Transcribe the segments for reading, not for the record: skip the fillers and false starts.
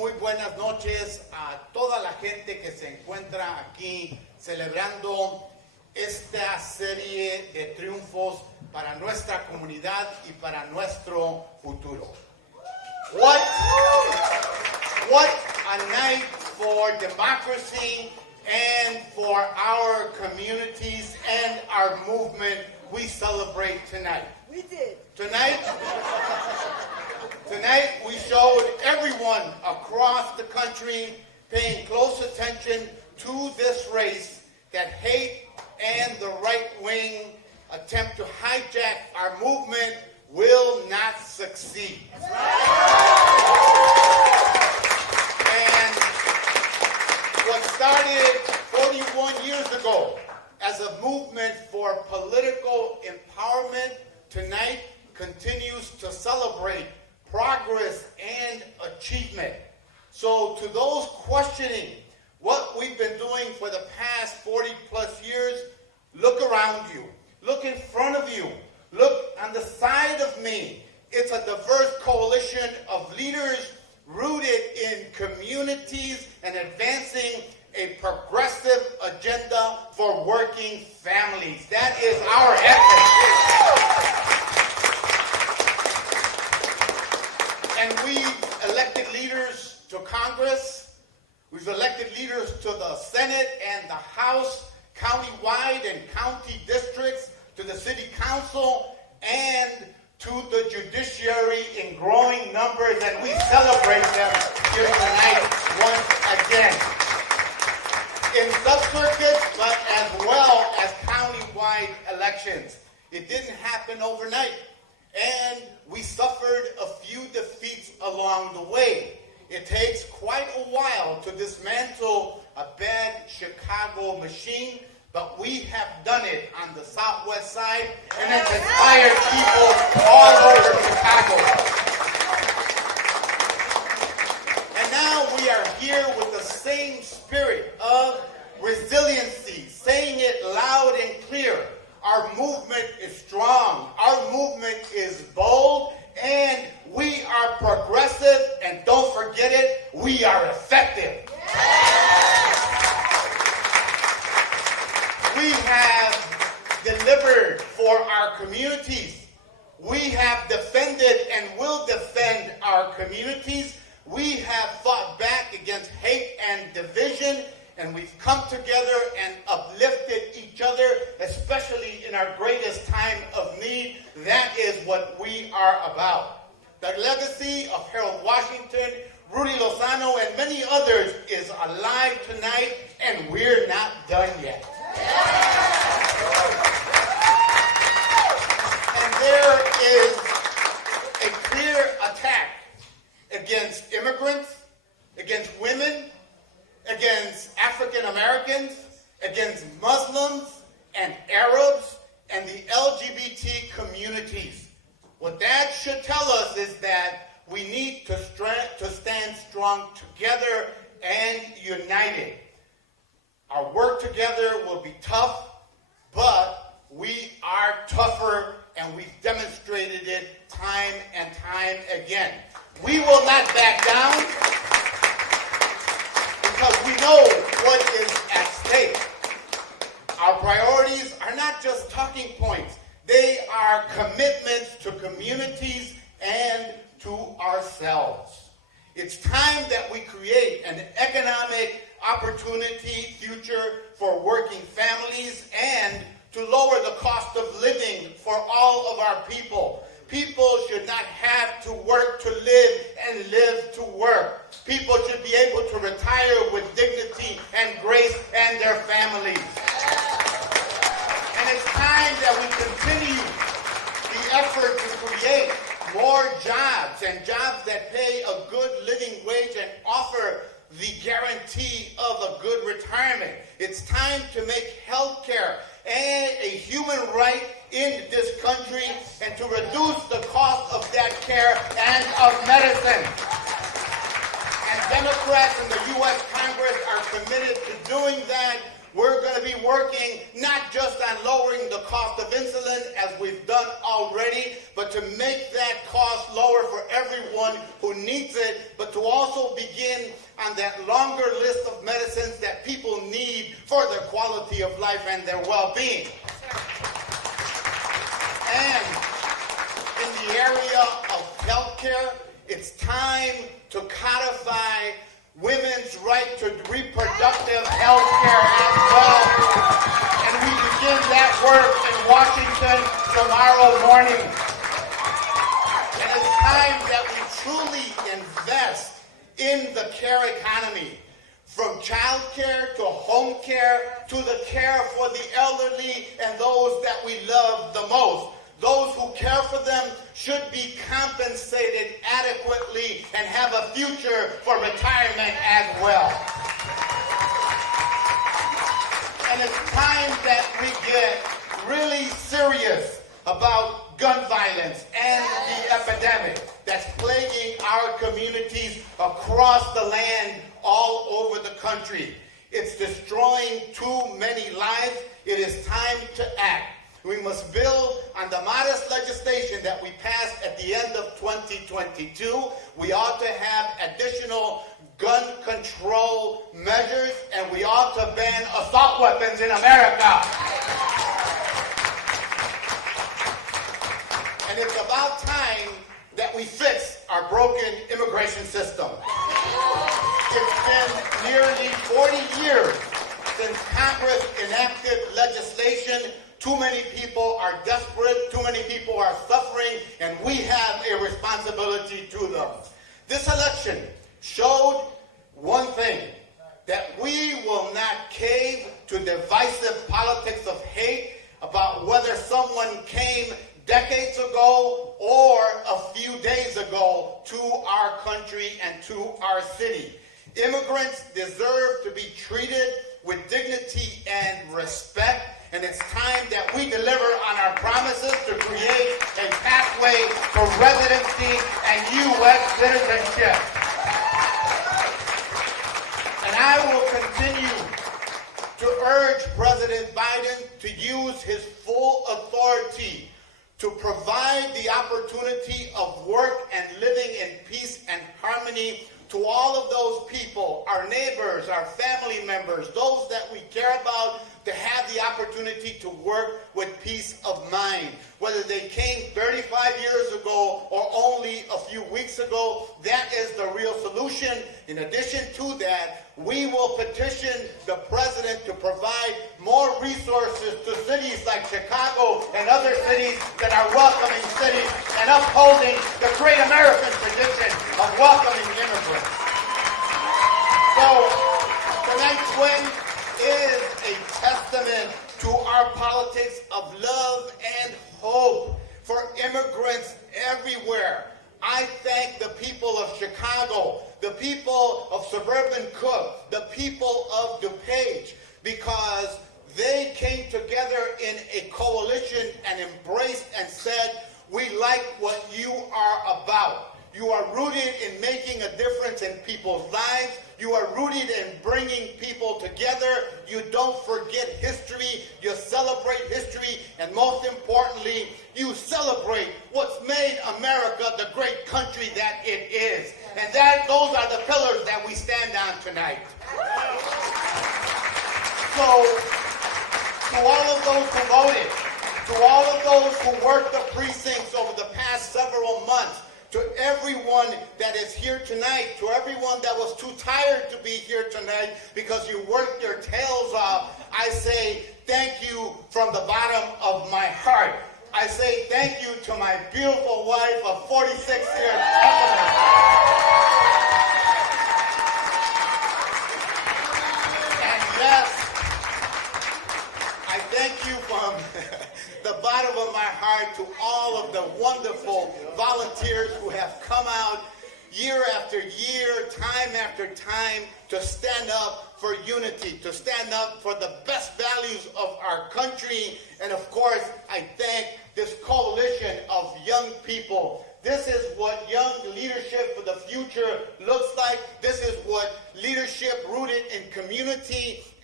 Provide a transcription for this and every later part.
Muy buenas noches a toda la gente que se encuentra aquí celebrando esta serie de triunfos para nuestra comunidad y para nuestro futuro. What a night for democracy and for our communities and our movement we celebrate tonight. We did. Tonight we showed everyone across the country paying close attention to this race that hate and the right wing attempt to hijack our movement will not succeed. And what started 41 years ago as a movement for political empowerment tonight continues to celebrate progress and achievement. So to those questioning what we've been doing for the past 40 plus years, look around you, look in front of you, look on the side of me. It's a diverse coalition of leaders rooted in communities and advancing a progressive agenda for working families. That is our ethic. And we've elected leaders to Congress, we've elected leaders to the Senate and the House, countywide and county districts, to the city council, and to the judiciary in growing numbers, and we celebrate them here tonight once again. In sub-circuits, but as well as countywide elections. It didn't happen overnight, and we suffered a few defeats along the way. It takes quite a while to dismantle a bad Chicago machine, but we have done it on the southwest side, and it's inspired people all over Chicago. And now we are here with the same spirit of resiliency, saying it loud and clear. Our movement is strong, our movement is bold, and we are progressive, and don't forget it, we are effective. We have delivered for our communities. We have defended and will defend our communities. We have fought back against hate and division, and we've come together and uplifted each other, especially in our greatest time of need. That is what we are about. The legacy of Harold Washington, Rudy Lozano, and many others is alive tonight, and we're not done yet. And there is a clear attack against immigrants, against women, against African Americans, against Muslims and Arabs and the LGBT communities. What that should tell us is that we need to stand strong together and united. Our work together will be tough, but we are tougher, and we've demonstrated it time and time again. We will not back down because we know what is at stake. Our priorities are not just talking points. They are commitments to communities and to ourselves. It's time that we create an economic opportunity future for working families and to lower the cost of living for all of our people. People should not have to work to live and live to work. People should be able to retire with dignity and grace and their families. And it's time that we continue the effort to create more jobs, and jobs that pay a good living wage and offer the guarantee of a good retirement. It's time to make health care a human right in this country and to reduce the cost of that care and of medicine. And Democrats in the U.S. Congress are committed to doing that we're going to be working not just on lowering the cost of insulin as we've done already, but to make that cost lower for everyone who needs it, but to also begin on that longer list of medicines that people need for their quality of life and their well-being. And in the area of healthcare, it's time to codify women's right to reproductive health care as well. And we begin that work in Washington tomorrow morning. And it's time that we truly invest in the care economy, from child care to home care to the care for the elderly and those that we love the most. Those who care for them should be compensated adequately and have a future for retirement as well. And it's time that we get really serious about gun violence and the epidemic that's plaguing our communities across the land all over the country. It's destroying too many lives. It is time to act. We must build on the modest legislation that we passed at the end of 2022. We ought to have additional gun control measures, and we ought to ban assault weapons in America. And it's about time that we fix our broken immigration system. It's been nearly 40 years since Congress enacted legislation. Too many people are desperate, too many people are suffering, and we have a responsibility to them. This election showed one thing, that we will not cave to divisive politics of hate about whether someone came decades ago or a few days ago to our country and to our city. Immigrants deserve to be treated with dignity and respect. And it's time that we deliver on our promises to create a pathway for residency and U.S. citizenship. And I will continue to urge President Biden to use his full authority to provide the opportunity of work and living in peace and harmony to all of those people, our neighbors, our family members, those that we care about, to have the opportunity to work with peace of mind. Whether they came 35 years ago or only a few weeks ago, that is the real solution. In addition to that, we will petition the president to provide more resources to cities like Chicago and other cities that are welcoming cities and upholding the great American tradition of welcoming immigrants. So, tonight's win is a testament to our politics of love and hope for immigrants everywhere. I thank the people of Chicago, the people of suburban Cook, the people of DuPage, because they came together in a coalition and embraced and said, we like what you are about. You are rooted in making a difference in people's lives. You are rooted in bringing people together. You don't forget history. You celebrate history. And most importantly, you celebrate what's made America the great country that it is. And those are the pillars that we stand on tonight. So, to all of those who voted, to all of those who worked the precincts over the past several months, to everyone that is here tonight, to everyone that was too tired to be here tonight because you worked your tails off, I say thank you from the bottom of my heart. I say thank you to my beautiful wife of 46 years, Evelyn. And yes, I thank you from the bottom of my heart to all of the wonderful volunteers who have come out year after year, time after time, to stand up for unity, to stand up for the best values of our country. And of course, I thank this coalition of young people. This is what young leadership for the future looks like. This is what leadership rooted in community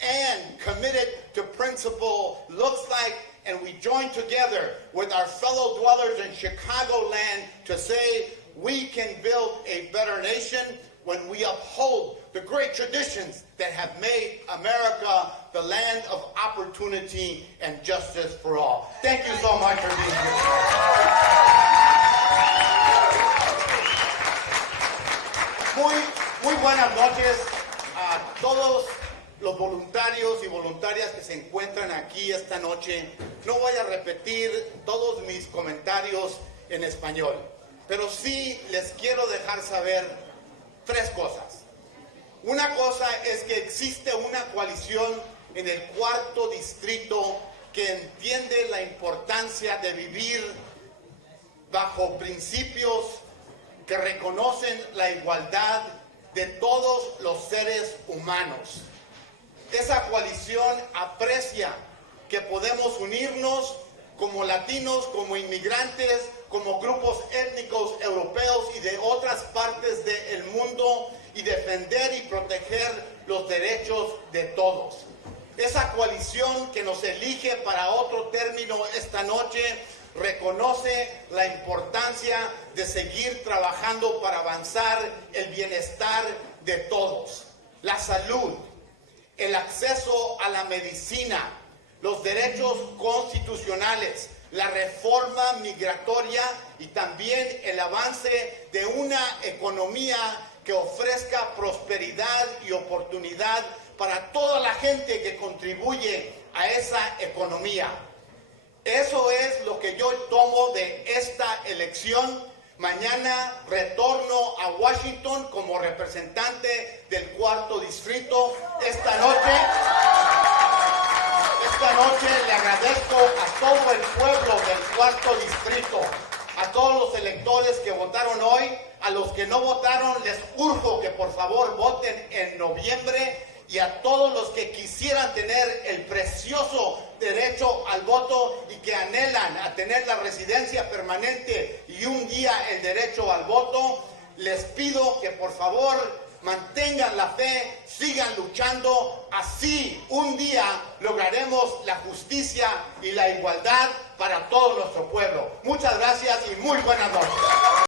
and committed to principle looks like, and we join together with our fellow dwellers in Chicago Land to say we can build a better nation when we uphold the great traditions that have made America the land of opportunity and justice for all. Thank you so much for being here. Muy buenas noches a todos los voluntarios y voluntarias que se encuentran aquí esta noche. No voy a repetir todos mis comentarios en español, pero sí les quiero dejar saber tres cosas. Una cosa es que existe una coalición en el 4º distrito que entiende la importancia de vivir bajo principios que reconocen la igualdad de todos los seres humanos. Esa coalición aprecia que podemos unirnos como latinos, como inmigrantes, como grupos étnicos europeos y de otras partes del mundo y defender y proteger los derechos de todos. Esa coalición que nos elige para otro término esta noche reconoce la importancia de seguir trabajando para avanzar el bienestar de todos, la salud, el acceso a la medicina, los derechos constitucionales, la reforma migratoria y también el avance de una economía que ofrezca prosperidad y oportunidad para toda la gente que contribuye a esa economía. Eso es lo que yo tomo de esta elección. Mañana retorno a Washington como representante del 4º distrito. Esta noche le agradezco a todo el pueblo del 4º distrito, a todos los electores que votaron hoy, a los que no votaron les urjo que por favor voten en noviembre, y a todos los que quisieran tener el precioso derecho al voto y que anhelan a tener la residencia permanente y un día el derecho al voto, les pido que por favor mantengan la fe, sigan luchando, así un día lograremos la justicia y la igualdad para todo nuestro pueblo. Muchas gracias y muy buenas noches.